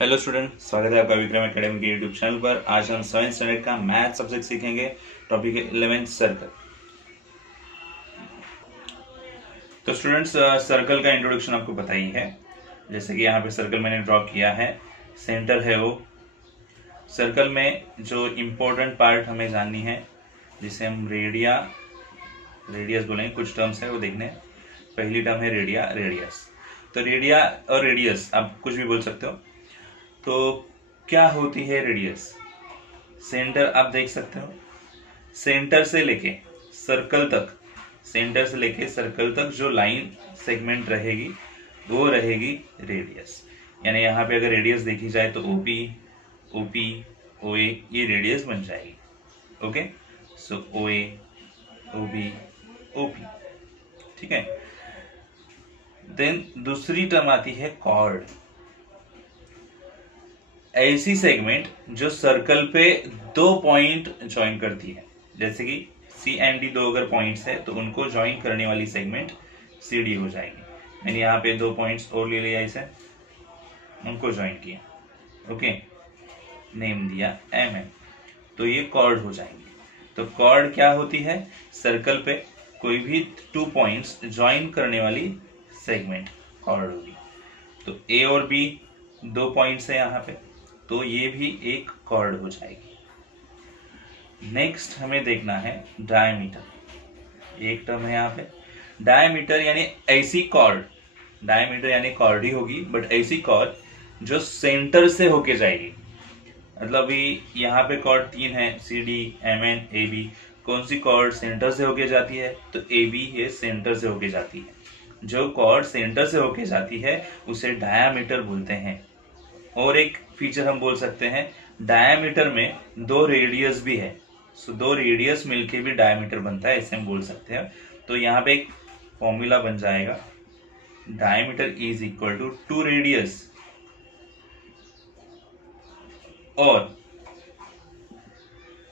Hello student, स्वागत है आपका विक्रम एकेडमी के यूट्यूब चैनल पर। आज हम 7th स्टैंडर्ड का मैथ सब्जेक्ट सीखेंगे। टॉपिक है 11th सर्कल। तो स्टूडेंट्स, सर्कल का इंट्रोडक्शन आपको पता ही है। जैसे कि यहाँ पे सर्कल मैंने ड्रॉ किया है, सेंटर है वो। सर्कल में जो इम्पोर्टेंट पार्ट हमें जाननी है, जिसे हम रेडियस बोलेंगे। कुछ टर्म्स है वो देखने। पहली टर्म है रेडियस। तो रेडिया और रेडियस आप कुछ भी बोल सकते हो। तो क्या होती है रेडियस? सेंटर आप देख सकते हो, सेंटर से लेके सर्कल तक जो लाइन सेगमेंट रहेगी वो रहेगी रेडियस। यानी यहाँ पे अगर रेडियस देखी जाए तो ओपी ओए ये रेडियस बन जाएगी। ओके, सो ओए ओबी ओपी, ठीक है। देन दूसरी टर्म आती है कॉर्ड। ऐसी सेगमेंट जो सर्कल पे दो पॉइंट ज्वाइन करती है। जैसे कि सी एंड डी दो अगर पॉइंट्स है तो उनको ज्वाइन करने वाली सेगमेंट सी डी हो जाएगी। मैंने यहाँ पे दो पॉइंट्स और ले लिया, इसे उनको ज्वाइन किया। ओके, नेम दिया एम एन, तो ये कॉर्ड हो जाएंगे। तो कॉर्ड क्या होती है? सर्कल पे कोई भी टू पॉइंट्स ज्वाइन करने वाली सेगमेंट कॉर्ड होगी। तो ए और बी दो पॉइंट्स है यहाँ पे, तो ये भी एक कॉर्ड हो जाएगी। नेक्स्ट हमें देखना है डायमीटर। एक टर्म है यहाँ पे डायमीटर, यानी ऐसी कॉर्ड, डायमीटर यानी कॉर्ड ही होगी, बट ऐसी कॉर्ड जो सेंटर से होके जाएगी। मतलब अभी यहाँ पे कॉर्ड तीन है, C D M N A B. कौन सी कॉर्ड सेंटर से होके जाती है? तो ए बी ये सेंटर से होके जाती है। जो कॉर्ड सेंटर से होके जाती है उसे डायामीटर बोलते हैं। और एक फीचर हम बोल सकते हैं, डायामीटर में दो रेडियस भी है, सो दो रेडियस मिलके भी डायामीटर बनता है, ऐसे हम बोल सकते हैं। तो यहाँ पे एक फॉर्मूला बन जाएगा, diameter is equal to 2 radius और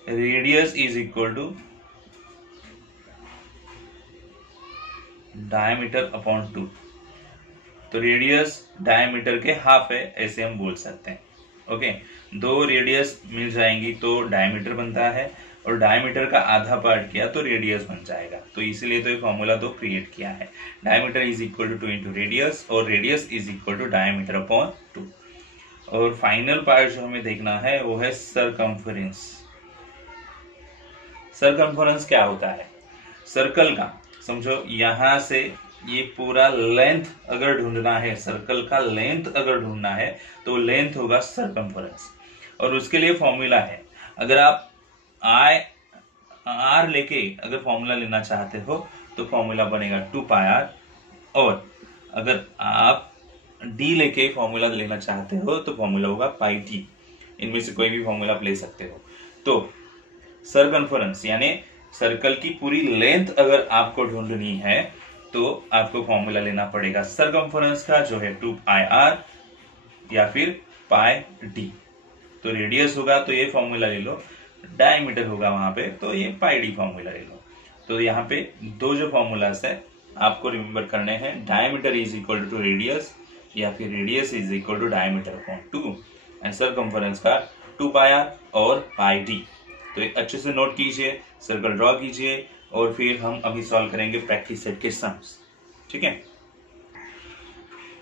radius is equal to diameter upon 2। तो रेडियस डायमीटर के हाफ है, ऐसे हम बोल सकते हैं। ओके, दो रेडियस मिल जाएंगी तो डायमीटर बनता है, और डायमीटर का आधा पार्ट किया तो रेडियस बन जाएगा। तो इसीलिए तो ये फॉर्मूला तो क्रिएट किया है, diameter is equal to 2 into radius और radius is equal to diameter upon 2। और फाइनल पार्ट जो हमें देखना है वो है सरकमफरेंस। सरकमफरेंस क्या होता है? सर्कल का समझो, यहां से ये पूरा लेंथ अगर ढूंढना है, सर्कल का लेंथ अगर ढूंढना है तो लेंथ होगा सरकमफरेंस। और उसके लिए फॉर्मूला है, अगर आप आर लेके अगर फॉर्मूला लेना चाहते हो तो फॉर्मूला बनेगा 2 पाई आर, और अगर आप डी लेके फॉर्मूला लेना चाहते हो तो फॉर्मूला होगा पाई टी। इनमें से कोई भी फॉर्मूला आप ले सकते हो। तो सरकमफरेंस यानी सर्कल की पूरी लेंथ अगर आपको ढूंढनी है तो आपको फॉर्मूला लेना पड़ेगा सरकमफरेंस का, जो है 2 पाई आर या फिर पाई डी। तो रेडियस होगा तो ये फॉर्मूला ले लो, डायमीटर होगा वहां पे तो ये पाई डी फॉर्मूला ले लो। तो यहाँ पे दो जो फॉर्मूलास है आपको रिमेंबर करने हैं, diameter is equal to radius या फिर radius is equal to diameter upon 2 and circumference का 2 पाई आर और पाई डी। तो एक अच्छे से नोट कीजिए, सर्कल ड्रॉ कीजिए, और फिर हम अभी सॉल्व करेंगे प्रैक्टिस सेट के सम्स। ठीक है,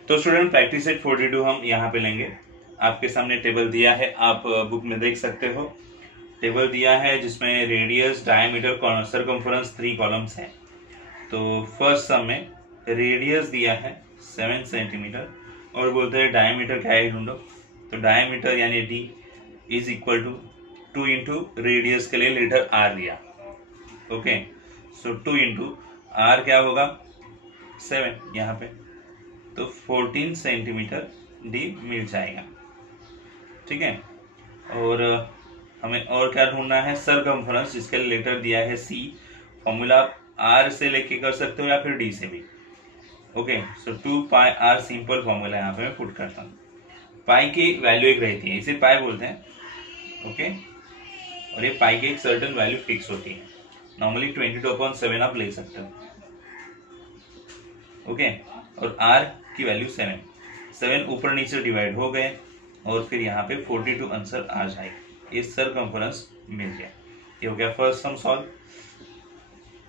तो स्टूडेंट प्रैक्टिस सेट 42 हम यहाँ पे लेंगे। आपके सामने टेबल दिया है, आप बुक में देख सकते हो। टेबल दिया है जिसमें रेडियस, डायमीटर, सरकमफरेंस 3 कॉलम्स हैं। तो फर्स्ट सम में रेडियस दिया है 7 सेंटीमीटर और बोलते हैं डायमीटर क्या है ढूंढो। तो डायमीटर यानी D is equal to 2 into radius के लिए लेटर आर लिया। ओके, सो 2 इंटू आर क्या होगा 7 यहाँ पे, तो 14 सेंटीमीटर डी मिल जाएगा। ठीक है, और हमें और क्या ढूंढना है? सरकमफरेंस, जिसके लिए लेटर दिया है सी। फॉर्मूला आर से लेके कर सकते हो या फिर डी से भी। Okay, so 2 pi R simple formula यहाँ पे मैं पुट करता हूँ। पाई की वैल्यू एक रहती है, इसे पाई बोलते हैं। ओके, और ये पाई की एक सर्टेन वैल्यू फिक्स होती है, नॉर्मली 22/7 आप ले सकते हो। ओके, और आर की वैल्यू 7 ऊपर नीचे डिवाइड हो गए और फिर यहाँ पे 42 आंसर आ जाएगा। ये सरकमफरेंस मिल गया। ये हो गया first sum solve.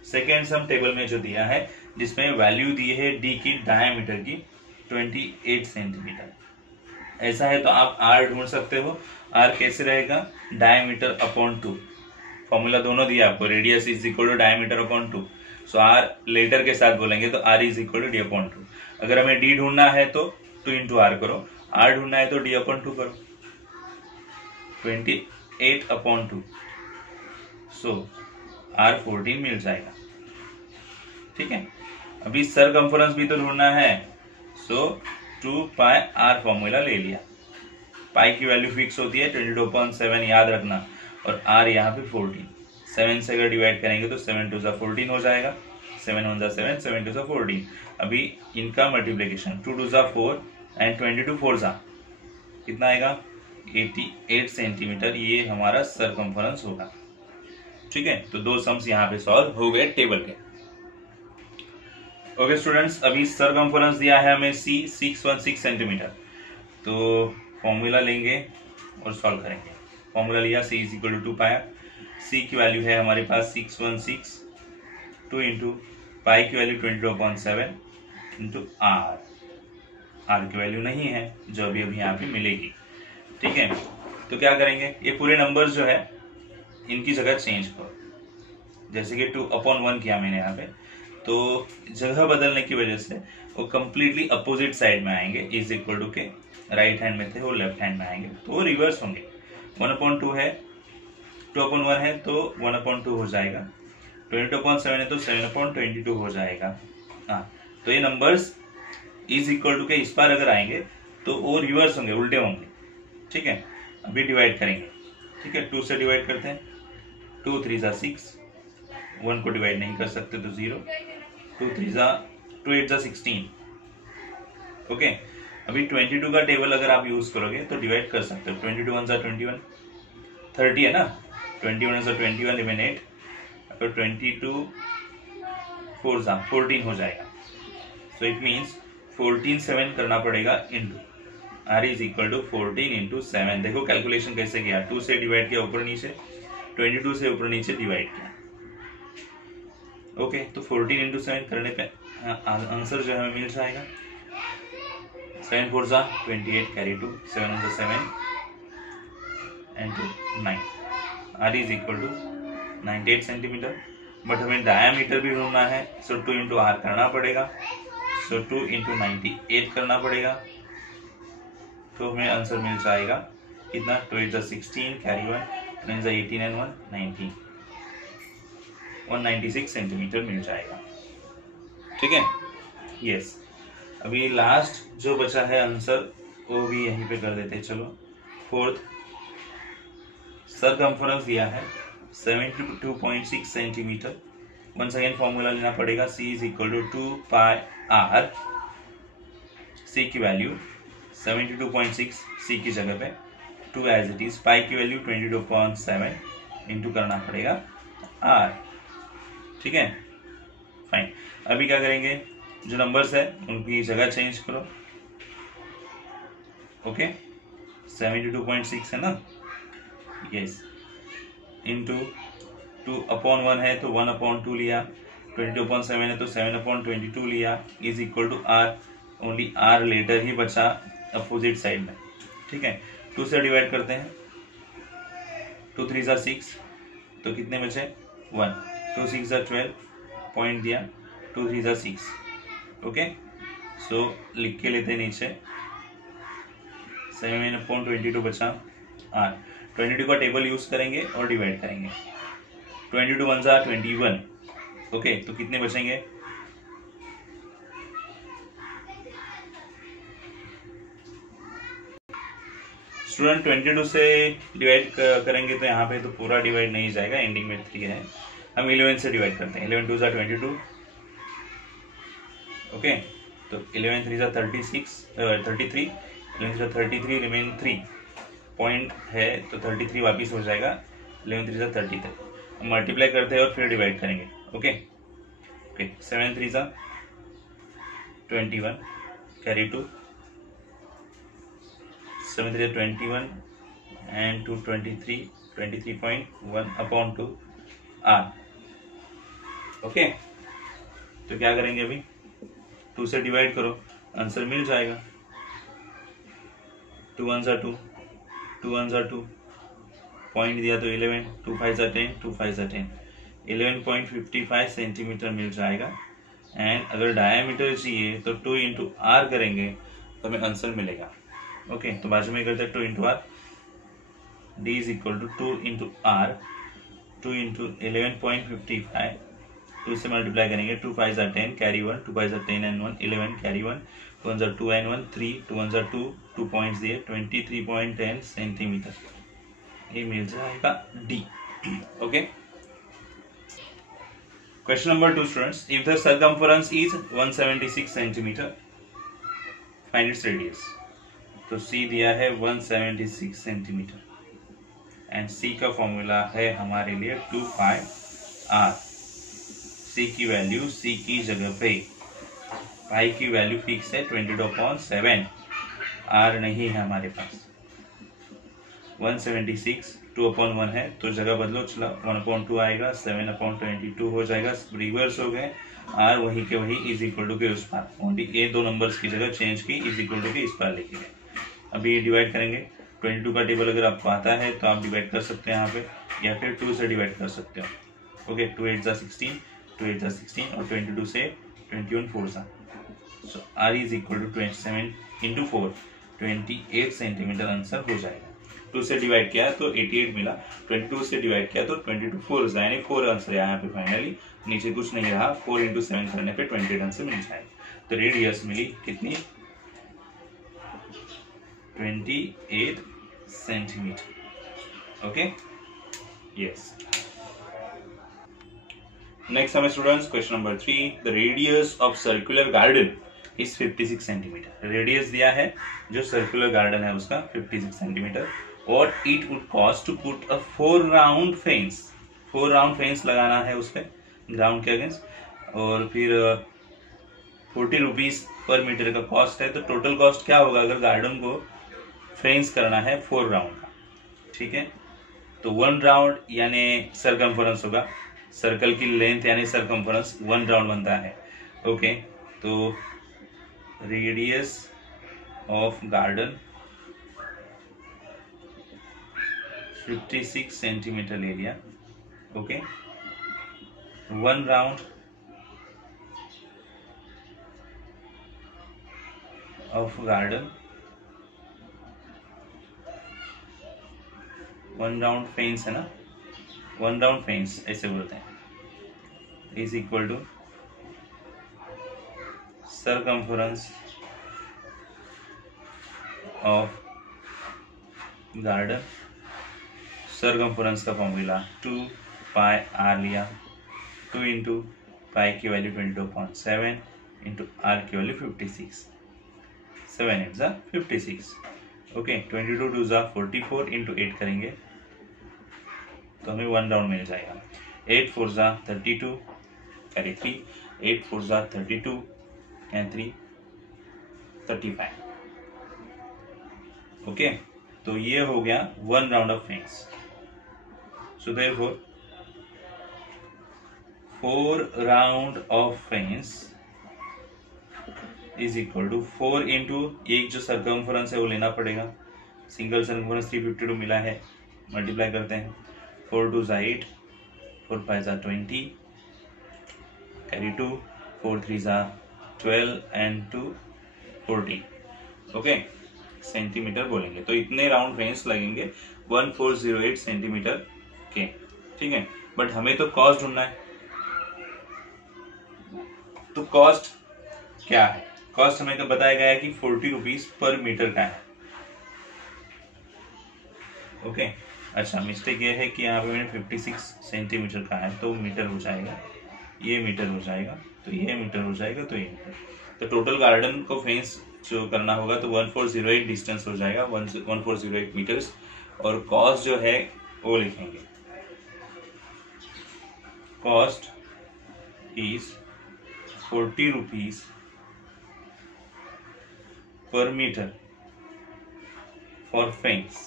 Second sum table में जो दिया है जिसमें वैल्यू दी है डी की डायमीटर की 28 सेंटीमीटर। ऐसा है तो आप आर ढूंढ सकते हो। आर कैसे रहेगा, डायमीटर अपॉन 2। फॉर्मूला दोनों दिया आपको, radius is equal to diameter upon 2। So R letter के साथ बोलेंगे तो R is equal to D upon 2। अगर हमें डी ढूंढना है तो 2 इंटू आर करो, आर ढूंढना है तो डी अपॉन 2 करो, 28 अपॉन 2। सो आर 14 मिल जाएगा। ठीक है, अभी सरकमफरेंस भी तो ढूंढना है। सो 2 पाई आर फॉर्मूला ले लिया। पाई की वैल्यू फिक्स होती है 22.7 याद रखना, और आर यहाँ पे 14। 7 से अगर डिवाइड करेंगे तो 7 2 14 हो जाएगा, 7 1 7, 7 2 14। अभी इनका मल्टीप्लीकेशन 2 2 4 एंड 22 4 कितना आएगा, 88 सेंटीमीटर। ये हमारा सरकमफरेंस होगा। ठीक है, तो दो सम्स यहाँ पे सॉल्व हो गए टेबल के। ओके स्टूडेंट्स, अभी सरकमफरेंस दिया है हमें सी 616 सेंटीमीटर। तो फॉर्मूला लेंगे और सॉल्व करेंगे। फॉर्मूला लिया सी इज इक्वल टू 2 पाई। सी की वैल्यू है हमारे पास 616, 2 इंटू पाई की वैल्यू 22.7 इंटू आर। आर की वैल्यू नहीं है जो अभी अभी यहाँ पे मिलेगी। ठीक है, तो क्या करेंगे, ये पूरे नंबर जो है इनकी जगह चेंज करो। जैसे कि 2/1 किया मैंने यहाँ पे, तो जगह बदलने की वजह से वो कंप्लीटली अपोजिट साइड में आएंगे। इज इक्वल टू के राइट हैंड में थे वो लेफ्ट हैंड में आएंगे, तो वो रिवर्स होंगे। 1/2 है, 2/1 है तो 1/2 हो जाएगा। 22.7 है तो 7/22 हो जाएगा। हाँ, तो ये नंबर्स इज इक्वल टू के इस बार अगर आएंगे तो वो रिवर्स होंगे, उल्टे होंगे। ठीक है, अभी डिवाइड करेंगे। ठीक है, 2 से डिवाइड करते हैं। 2 3 6, 1 को डिवाइड नहीं कर सकते तो 0। 2 8 16। ओके, अभी 22 का टेबल अगर आप यूज करोगे तो डिवाइड कर सकते हो। 22 1 21, 30 है ना, 21 21 eliminate, तो 22 4 14 हो जाएगा। सो इट मीन्स 14 7 करना पड़ेगा into R is equal to 14 into 7। देखो कैलकुलेशन कैसे किया, 2 से डिवाइड किया ऊपर नीचे, 22 से ऊपर नीचे डिवाइड किया। ओके, तो 14 इंटू 7 करने पे आंसर जो है हमें मिल जाएगा। 7 4 28 carry 2, 7 1 7 and 9। R is equal to 98 centimetre. But हमें डायामीटर भी ढूंढना है, सो 2 इंटू आर करना पड़ेगा। सो 2 इंटू 98 करना पड़ेगा, तो हमें आंसर मिल जाएगा कितना, 2 8 16 कैरी 1, 9 18 एंड 1 19, 196 सेंटीमीटर मिल जाएगा। ठीक है, यस। अभी लास्ट जो बचा है आंसर वो भी यहीं पे कर देते हैं। चलो, फोर्थ सरकमफरेंस दिया है 72.6 सेंटीमीटर। वंस अगेन फॉर्मूला लेना पड़ेगा, C is equal to 2 pi R. C की वैल्यू 72.6, सी की जगह पे 2 एज इट इज, पाई की वैल्यू 22.7 इंटू करना पड़ेगा आर। ठीक है, फाइन। अभी क्या करेंगे, जो नंबर्स है उनकी जगह चेंज करो। ओके, 72.6 है ना, यस, इंटू 2/1 है तो 1/2 लिया, 22.7 है तो 7/22 लिया, is equal to R. Only R letter ही बचा अपोजिट साइड में। ठीक है, 2 से डिवाइड करते हैं। 2 3 6, तो कितने बचे 1, 2 6 12, पॉइंट दिया, 2 3 6। ओके, सो लिख के लेते नीचे, 7/22 बचा आर। 22 का टेबल यूज करेंगे और डिवाइड करेंगे। 22 1 21। ओके, तो कितने बचेंगे, स्टूडेंट 22 से डिवाइड करेंगे तो यहाँ पे तो पूरा डिवाइड नहीं जाएगा, एंडिंग में 3 है। हम 11 से डिवाइड करते हैं। 11 2 22। ओके, तो 11 3 33, 11 3 33, रिमेन 3 पॉइंट है तो 33 वापिस हो जाएगा। 11 3 33 मल्टीप्लाई करते हैं और फिर डिवाइड करेंगे। Okay, 7 3 21 carry 2, 7 3 21 and 2 23 23.1 upon 2 r। Okay, तो क्या करेंगे अभी 2 से डिवाइड करो, आंसर मिल जाएगा। 2 1 2 2 1 2 पॉइंट दिया तो 11, 2 5 10 2 5 10 11.55 सेंटीमीटर मिल जाएगा। एंड अगर डायमीटर चाहिए तो 2 इंटू आर करेंगे तो हमें आंसर मिलेगा। ओके, तो बाजू में करते हैं 2 into R, D is equal to 2 into R, 2 into 11.55, 2 से मल्टीप्लाई करेंगे, 2 5 10 carry 1, 2 5 10 and 1 11 carry 1, 2 1 2 and 1 3, 2 1 2 2 points दिए 23.10 सेंटीमीटर, ये मिल जाएगा D. Okay, question number 2 students, if the circumference is 176 centimetre find its radius. तो सी दिया है 176 सेंटीमीटर एंड सी का फॉर्मूला है हमारे लिए 2 पाई आर। सी की वैल्यू सी की जगह पे, पाई की वैल्यू फिक्स है 22/7, आर नहीं है हमारे पास। 176 2/1 है तो जगह बदलो, चला 1/2 आएगा, 7/22 हो जाएगा, रिवर्स हो गए, आर वही के वही इज इक्वल टू के उस पार, ओनली ये दो नंबर्स की जगह चेंज की, इज इक्वल टू के इस पार लेके गए। अभी ये डिवाइड करेंगे, 22 का टेबल अगर आपको आता है तो आप डिवाइड कर सकते हैं यहाँ पे, या फिर 2 से डिवाइड कर सकते हो। ओके, 2 8 16, 2 8 16 और 22 से 21 4 सा, so R is equal to 27 into 4, 28 centimetre answer हो जाएगा। 2 से डिवाइड किया तो 88 मिला, 22 से डिवाइड किया तो 22 4 यानी 4 आंसर यहाँ पे फाइनली, नीचे कुछ नहीं रहा, 4 इंटू 7 करने पे 28 आंसर मिल जाएगा। तो रेडियस मिली कितनी, 28 सेंटीमीटर। Okay, yes. नेक्स्ट हमें students question number 3, the radius of circular garden is 56 centimetre. Radius दिया है जो सर्कुलर गार्डन है उसका 56 centimetre. What it would cost to put a 4 round fence, 4 round fence लगाना है उस पर ग्राउंड के अगेंस्ट, और फिर 40 रुपीज पर मीटर का कॉस्ट है। तो टोटल कॉस्ट क्या होगा अगर गार्डन को फेंस करना है 4 राउंड का, ठीक है। तो 1 राउंड यानी सरकमफरेंस होगा, सर्कल की लेंथ यानी सरकमफरेंस 1 राउंड बनता है। ओके, तो रेडियस ऑफ गार्डन 56 सेंटीमीटर ले लिया। Okay, 1 round off garden, 1 round fence है ना, 1 राउंड फेंस ऐसे बोलते हैं, is equal to circumference of garden. Circumference का फॉर्मूला 2 पाई आर लिया, 2 इंटू पाई की वैल्यू 22.7 इंटू आर की वैल्यू 56, 7 8 जा 56। ओके, 22 2 जा 44 इंटू 8 करेंगे तो हमें 1 राउंड मिल जाएगा। 8 4 जा 32 कैरी 3, 8 4 जा 32 एंड 3 35। ओके, तो ये हो गया 1 round of fence. So therefore 4 round of fence is equal to 4 into एक जो सर्कमफरेंस है वो लेना पड़ेगा, सिंगल सर्कमफरेंस 352 मिला है, मल्टीप्लाई करते हैं, 4 2 जा 8, 4 5 जा 20 कैरी 2, 4 3 जा 12 एंड 2 40। ओके, सेंटीमीटर बोलेंगे तो इतने राउंड फेंस लगेंगे 1408 सेंटीमीटर के, ठीक है। बट हमें तो कॉस्ट ढूंढना है, तो कॉस्ट क्या है, कॉस्ट हमें तो बताया गया है कि 40 रुपीज पर मीटर का है। ओके, अच्छा मिस्टेक ये है कि यहाँ पे मैंने 56 सेंटीमीटर का है तो मीटर हो जाएगा, ये मीटर हो जाएगा, तो ये मीटर हो जाएगा, तो ये मीटर, तो टोटल गार्डन को फेंस जो करना होगा तो 1408 डिस्टेंस हो जाएगा, 1408 मीटर्स, और कॉस्ट जो है वो लिखेंगे, cost is 40 rupees per metre for fence,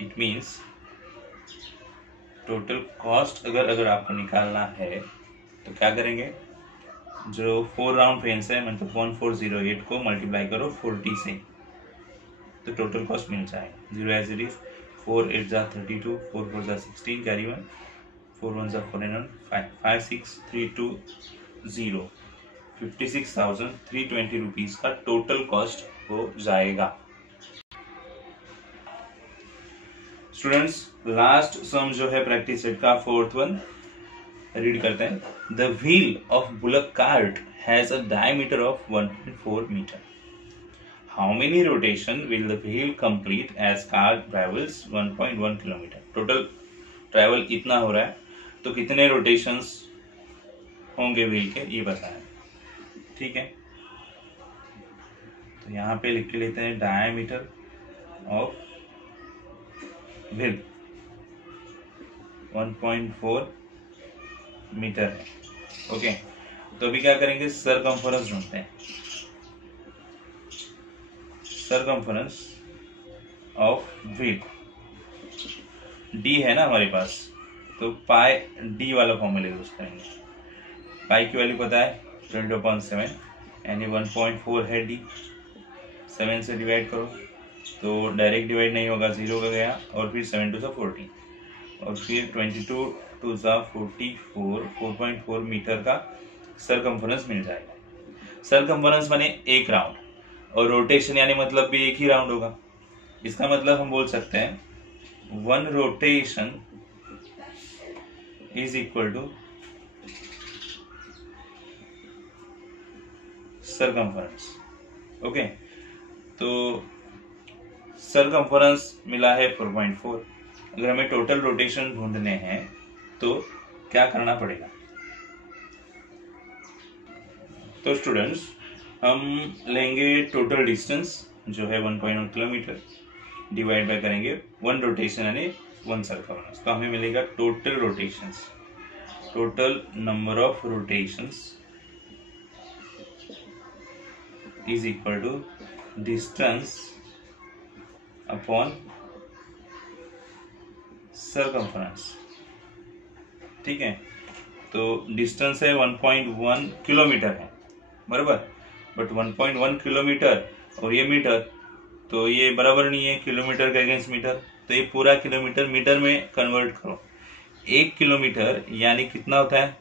it means total cost अगर आपको निकालना है तो क्या करेंगे, जो 4 राउंड फेंस है मतलब 1408 को मल्टीप्लाई करो 40 से, तो टोटल कॉस्ट मिल जाएगा। 0 एज इट इज, 4 8 जा 32, 4 4 जा 16, कैरी 1, 4 1 जा 4 and 5, 5 6 3 2 0, 56,320 रुपीज का टोटल कॉस्ट हो जाएगा। स्टूडेंट्स, लास्ट सम जो है प्रैक्टिस सेट का 4th वन रीड करते हैं। The wheel of bullock cart has a diameter of 1.4 metre. How many rotation will the wheel complete as car travels 1.1 kilometre. Total travel इतना हो रहा है तो कितने रोटेशंस होंगे व्हील के, ये बताएं। ठीक है, तो यहाँ पे लिख के लेते हैं डायमीटर ऑफ व्हील 1.4 मीटर है। ओके, तो अभी क्या करेंगे, सरकमफरेंस ढूंढते हैं। सरकमफरेंस ऑफ व्हील डी है ना हमारे पास, तो पाई डी वाला फॉर्मूला यूज करेंगे। पाई की वैल्यू पता है 20/7 यानी 1.4 है डी, 7 से डिवाइड करो तो डायरेक्ट डिवाइड नहीं होगा, 0 का गया, और फिर 7 2 14, और फिर 22 2 44, 4.4 मीटर का सरकमफरेंस मिल जाएगा। सरकमफरेंस माने एक राउंड, और रोटेशन यानी मतलब भी एक ही राउंड होगा। इसका मतलब हम बोल सकते हैं 1 rotation is equal to circumference. Okay, तो सरकमफरेंस मिला है 4.4। अगर हमें टोटल रोटेशन ढूंढने हैं तो क्या करना पड़ेगा। तो स्टूडेंट्स, हम लेंगे टोटल डिस्टेंस जो है 1.1 किलोमीटर, डिवाइड बाय करेंगे 1 रोटेशन यानी 1 सरकमफरेंस, तो हमें मिलेगा total rotations, total number of rotations is equal to distance upon circumference. ठीक है, तो डिस्टेंस है 1.1 किलोमीटर है, बराबर, बट 1.1 किलोमीटर और ये मीटर, तो ये बराबर नहीं है किलोमीटर का अगेंस्ट मीटर, तो ये पूरा किलोमीटर मीटर में कन्वर्ट करो। 1 किलोमीटर यानी कितना होता है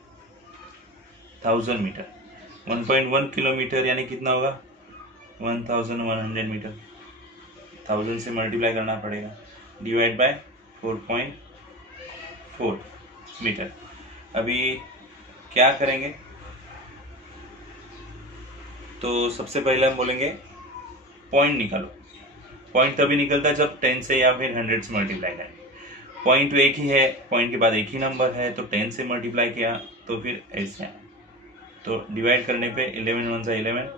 1000 मीटर, 1.1 किलोमीटर यानी कितना होगा 1100 मीटर, 1000 से मल्टीप्लाई करना पड़ेगा, डिवाइड बाय 4.4 मीटर। अभी क्या करेंगे, तो सबसे पहले हम बोलेंगे पॉइंट निकालो। पॉइंट तभी निकलता है जब 10 से या फिर 100 से मल्टीप्लाई करें। पॉइंट तो एक ही है, पॉइंट के बाद एक ही नंबर है, तो 10 से मल्टीप्लाई किया तो फिर ऐसे है, तो डिवाइड करने पे 11 1 11,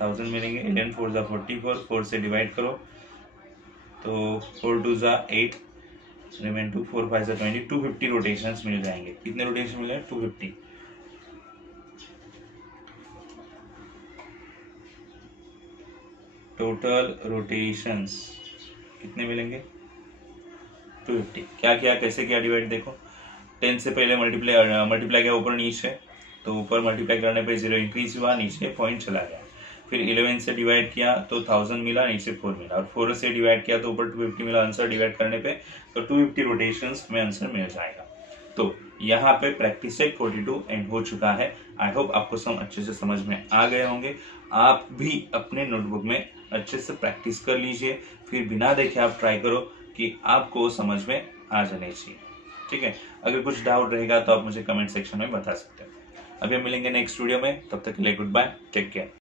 1000 मिलेंगे, 11 4 44, 4 से डिवाइड करो तो 4 2 8, रिमेन 2, 4 5 20, 250 रोटेशंस मिल जाएंगे। कितने रोटेशन मिले 250। टोटल रोटेशंस कितने मिलेंगे 250। क्या किया, कैसे किया डिवाइड, देखो 10 से पहले मल्टीप्लाई किया ऊपर नीचे, तो ऊपर मल्टीप्लाई करने पे 0 इंक्रीज हुआ, नीचे पॉइंट चला गया। फिर 11 से डिवाइड किया तो 1000 मिला, नीचे 4 मिला, और 4 से डिवाइड किया तो ऊपर 250 मिला, आंसर डिवाइड करने पे तो 250 रोटेशंस में आंसर मिल जाएगा। तो यहाँ पे प्रैक्टिस सेट 42 एंड हो चुका है। आई होप आपको सब अच्छे से समझ में आ गए होंगे। आप भी अपने नोटबुक में अच्छे से प्रैक्टिस कर लीजिए, फिर बिना देखे आप ट्राई करो कि आपको समझ में आ जाने चाहिए। ठीक है, अगर कुछ डाउट रहेगा तो आप मुझे कमेंट सेक्शन में बता सकते हैं। अभी हम मिलेंगे नेक्स्ट वीडियो में, तब तक के लिए गुड बाय, टेक केयर।